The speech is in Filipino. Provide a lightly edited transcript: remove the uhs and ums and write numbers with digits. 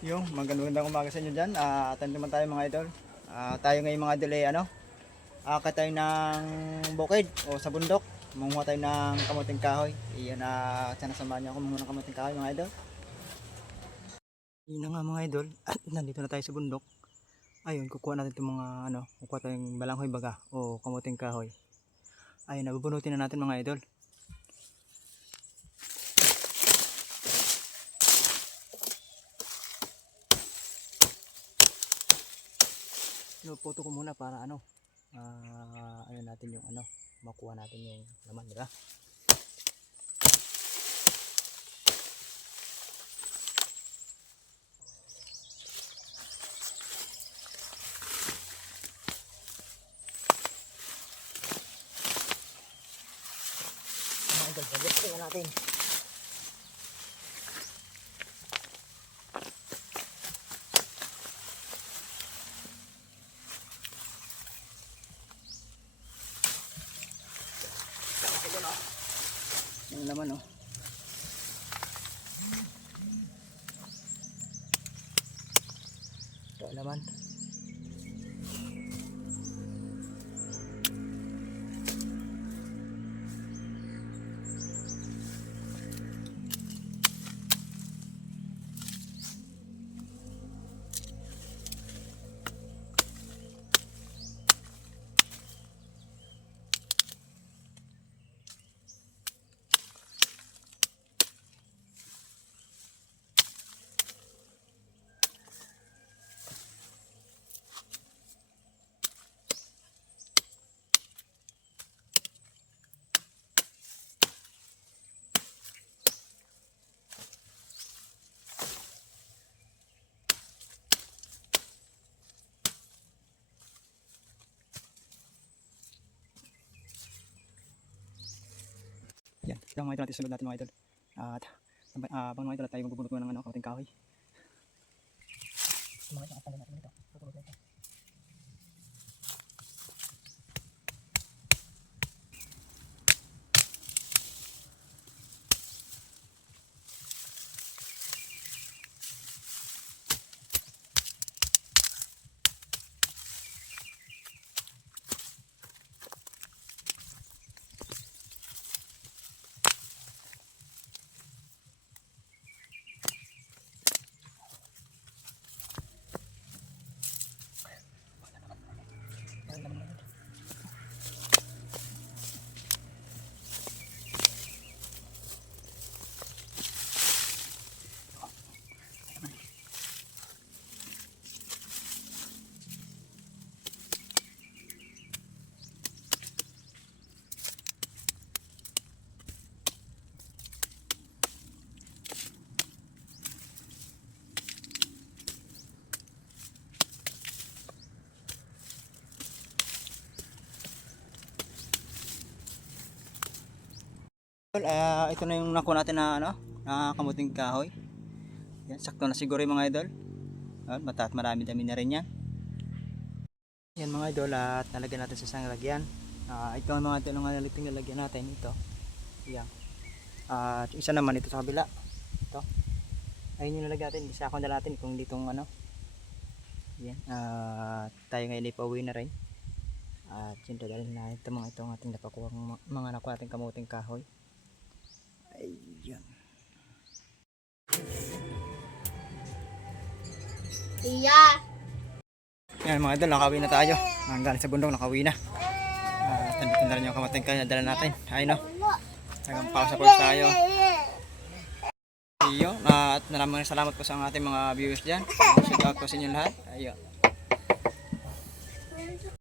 Yung magandang umaga sa inyo dyan. Atin naman tayo mga idol. Tayo ngayon mga idol ay akit tayo ng bukid o sa bundok. Manguha tayo ng kamuting kahoy. Iyan, sinasamahan niyo ako manguha ng kamuting kahoy mga idol. Yun na nga mga idol. At nandito na tayo sa bundok. Ayun, kukuha natin itong mga kukuha tayong balanghoy baga o kamuting kahoy. Ayun, nabubunutin na natin mga idol. Pinuputo ko muna para ayun natin yung makuha natin yung laman, di ba? Mga idol, tingnan natin. Yung laman oh. Ito laman. Yan, ito mga idol natin, sunod natin mga idol. At pang mga idol tayo magbubunot muna ng kamuting kahoy. Mga idol, natin dito. Bubunot natin. Ito na yung nakuha natin na kamuting kahoy. Yan, sakto na siguro yung mga idol. Marami-dami na rin yan. Yan mga idol, at nalagyan natin sa isang lagyan. Ito ang mga idol ng nalagyan natin. Ito. Yan. At isa naman ito sa kabila. Ito. Ayun yung nalagyan natin. Isa ako na natin kung ditong Yan. Tayo ngayon ay pauwi na rin. At yun, dadalhin na ito mga itong ating napakuha mga nakuha natin kamuting kahoy. Ayan. Iya. Yan mga idol, nakauwi na tayo. Galing sa bundok, nakauwi na. Nandito na rin yung kamuting kahoy na dala natin. Ayun o. Hanggang pausa po tayo. Iyo. At maraming salamat po sa ating mga viewers dyan. Shout out po sa inyo lahat. Ayun.